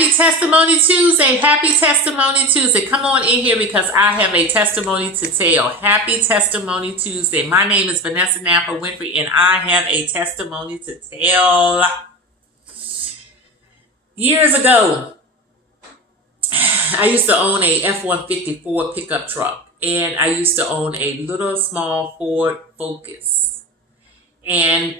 Happy Testimony Tuesday. Happy Testimony Tuesday. Come on in here because I have a testimony to tell. Happy Testimony Tuesday. My name is Vanessa Napper-Winfree and I have a testimony to tell. Years ago, I used to own a F-150 Ford pickup truck. And I used to own a little small Ford Focus. And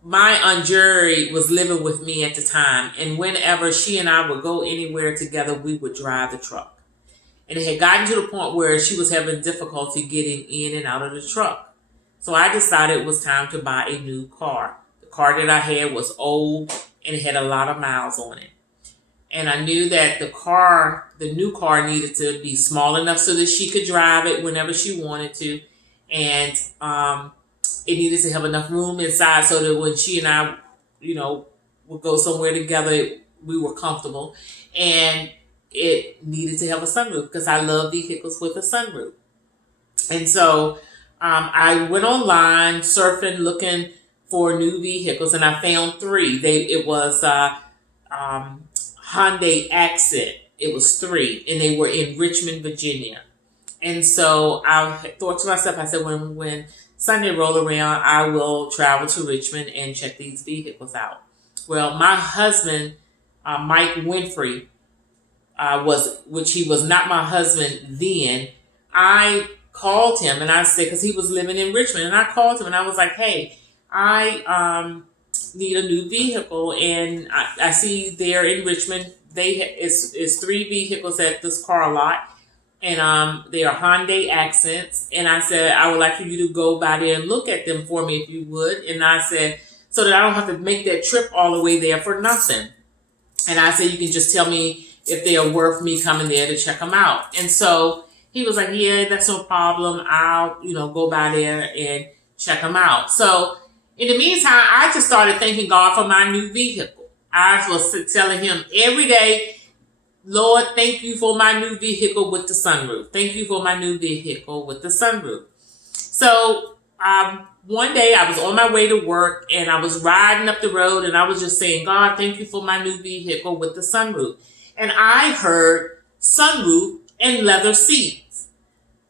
my Aunt Jerry was living with me at the time. And whenever she and I would go anywhere together, we would drive the truck. And it had gotten to the point where she was having difficulty getting in and out of the truck. So I decided it was time to buy a new car. The car that I had was old and it had a lot of miles on it. And I knew that the new car needed to be small enough so that she could drive it whenever she wanted to. And it needed to have enough room inside so that when she and I, would go somewhere together, we were comfortable. And it needed to have a sunroof because I love vehicles with a sunroof. And so I went online surfing, looking for new vehicles, and I found three. It was Hyundai Accent. It was three, and they were in Richmond, Virginia. And so I thought to myself, I said, when Sunday rolled around, I will travel to Richmond and check these vehicles out. Well, my husband, Mike Winfree, which he was not my husband then, I called him and I said, because he was living in Richmond, and I called him and I was like, hey, I need a new vehicle, and I see there in Richmond it's three vehicles at this car lot, and they are Hyundai Accents, and I said I would like for you to go by there and look at them for me if you would, and I said so that I don't have to make that trip all the way there for nothing, and I said you can just tell me if they are worth me coming there to check them out. And so he was like, yeah, that's no problem, I'll go by there and check them out. So in the meantime, I just started thanking God for my new vehicle. I was telling him every day, Lord, thank you for my new vehicle with the sunroof. Thank you for my new vehicle with the sunroof. So one day I was on my way to work and I was riding up the road and I was just saying, God, thank you for my new vehicle with the sunroof. And I heard sunroof and leather seats.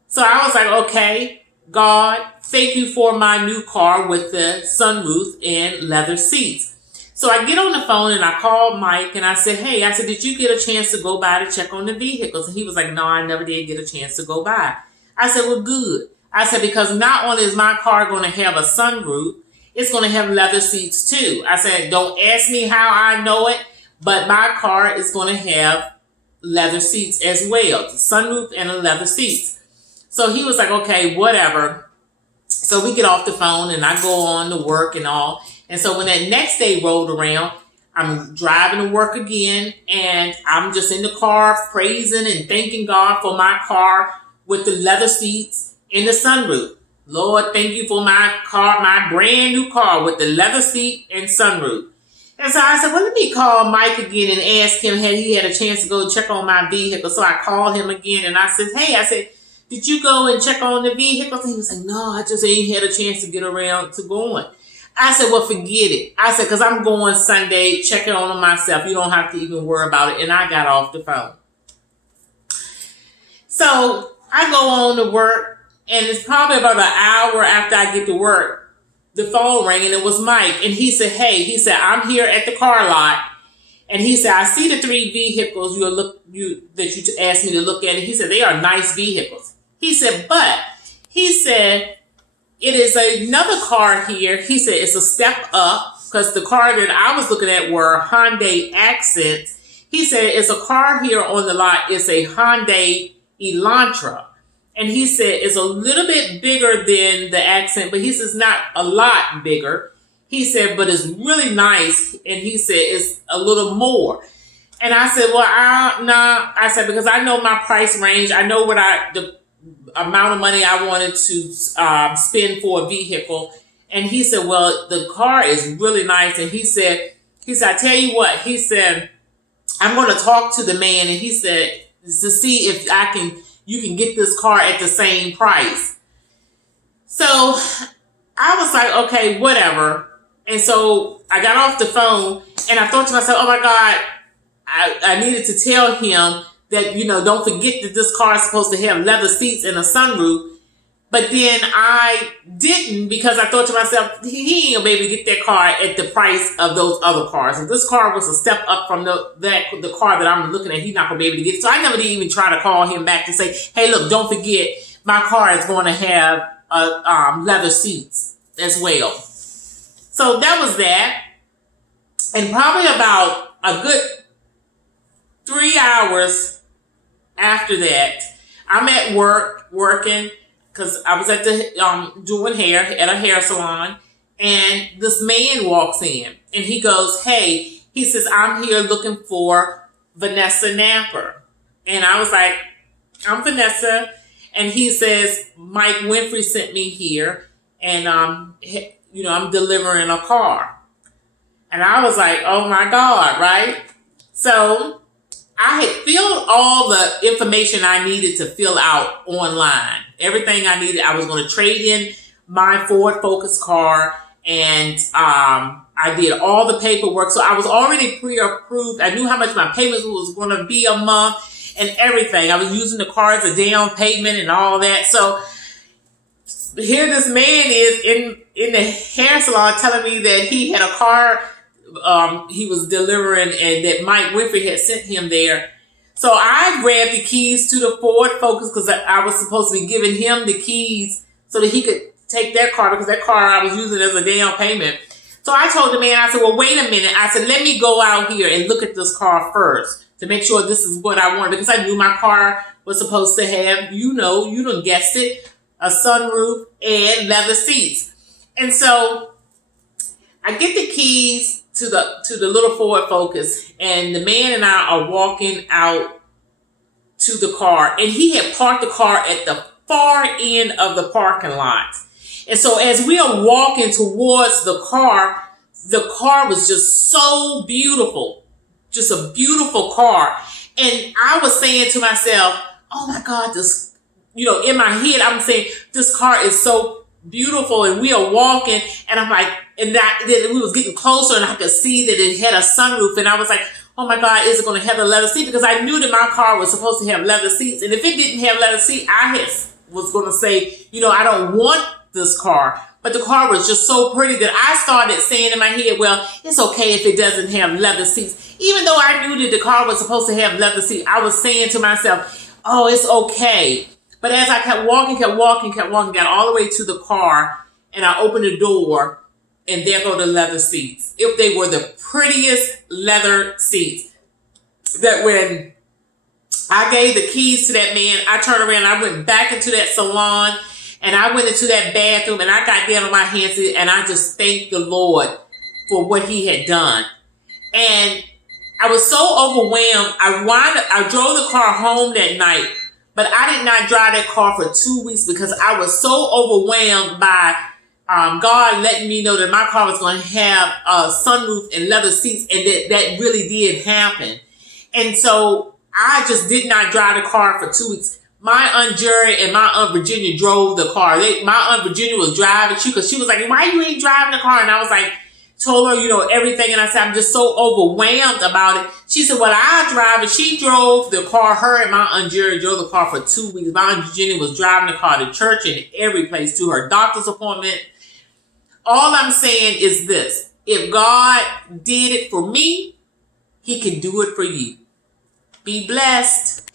So I was like, okay, God, thank you for my new car with the sunroof and leather seats. So I get on the phone and I called Mike and I said, hey, did you get a chance to go by to check on the vehicles? And he was like, no, I never did get a chance to go by. I said, well, good. I said, because not only is my car going to have a sunroof, it's going to have leather seats too. I said, don't ask me how I know it, but my car is going to have leather seats as well, the sunroof and the leather seats. So he was like, okay, whatever. So we get off the phone and I go on to work and all. And so when that next day rolled around, I'm driving to work again and I'm just in the car praising and thanking God for my car with the leather seats and the sunroof. Lord, thank you for my car, my brand new car with the leather seat and sunroof. And so I said, well, let me call Mike again and ask him had he had a chance to go check on my vehicle. So I called him again and I said, hey, did you go and check on the vehicles? And he was like, no, I just ain't had a chance to get around to going. I said, well, forget it. I said, because I'm going Sunday, checking on them myself. You don't have to even worry about it. And I got off the phone. So I go on to work, and it's probably about an hour after I get to work, the phone rang, and it was Mike. And he said, hey, I'm here at the car lot. And he said, I see the three vehicles that you asked me to look at. And he said, they are nice vehicles. He said, it is another car here. He said, it's a step up because the car that I was looking at were Hyundai Accents. He said, it's a car here on the lot. It's a Hyundai Elantra. And he said, it's a little bit bigger than the Accent, but he says not a lot bigger. He said, but it's really nice. And he said, it's a little more. And I said, well, I said, because I know my price range. I know the amount of money I wanted to spend for a vehicle. And he said, well, the car is really nice. And he said, I tell you what, he said, I'm going to talk to the man. And he said, to see if you can get this car at the same price. So I was like, okay, whatever. And so I got off the phone and I thought to myself, oh my God, I needed to tell him that, don't forget that this car is supposed to have leather seats and a sunroof. But then I didn't, because I thought to myself, he ain't gonna be able to get that car at the price of those other cars. If this car was a step up from the car that I'm looking at, he's not gonna be able to get it. So I never did even try to call him back to say, hey, look, don't forget, my car is going to have leather seats as well. So that was that. And probably about a good 3 hours after that, I'm at work working, because I was at the doing hair at a hair salon, and this man walks in and he goes, hey, he says, I'm here looking for Vanessa Napper. And I was like, I'm Vanessa. And he says, Mike Winfree sent me here, and I'm delivering a car. And I was like, oh my God, right? So I had filled all the information I needed to fill out online. Everything I needed. I was going to trade in my Ford Focus car, and I did all the paperwork. So I was already pre-approved. I knew how much my payment was going to be a month and everything. I was using the car as a down payment and all that. So here this man is in the hair salon telling me that he had a car he was delivering and that Mike Winfree had sent him there. So I grabbed the keys to the Ford Focus, because I was supposed to be giving him the keys so that he could take that car, because that car I was using as a down payment. So I told the man, I said, well, wait a minute. I said, let me go out here and look at this car first to make sure this is what I wanted, because I knew my car was supposed to have, you done guessed it, a sunroof and leather seats. And so I get the keys to the little Ford Focus, and the man and I are walking out to the car, and he had parked the car at the far end of the parking lot. And so as we are walking towards the car was just so beautiful, just a beautiful car. And I was saying to myself, oh my God, this, in my head, I'm saying, this car is so beautiful. And we are walking, and I'm like, and then we was getting closer, and I could see that it had a sunroof, and I was like, oh my God, is it going to have a leather seat? Because I knew that my car was supposed to have leather seats, and if it didn't have leather seat, was going to say, I don't want this car. But the car was just so pretty that I started saying in my head, well, it's okay if it doesn't have leather seats. Even though I knew that the car was supposed to have leather seats, I was saying to myself, oh, it's okay. But as I kept walking, got all the way to the car, and I opened the door, and there go the leather seats. If they were the prettiest leather seats, that when I gave the keys to that man, I turned around, I went back into that salon, and I went into that bathroom, and I got down on my hands, and I just thanked the Lord for what he had done. And I was so overwhelmed. I drove the car home that night, but I did not drive that car for 2 weeks, because I was so overwhelmed by God letting me know that my car was going to have a sunroof and leather seats, and that really did happen. And so I just did not drive the car for 2 weeks. My Aunt Jerry and my Aunt Virginia drove the car. My Aunt Virginia was driving, because she was like, why you ain't driving the car? And I was like, told her, everything. And I said, I'm just so overwhelmed about it. She said, well, I drive it. She drove the car. Her and my Aunt Jerry drove the car for 2 weeks. My Aunt Virginia was driving the car to church and every place, to her doctor's appointment. All I'm saying is this: if God did it for me, he can do it for you. Be blessed.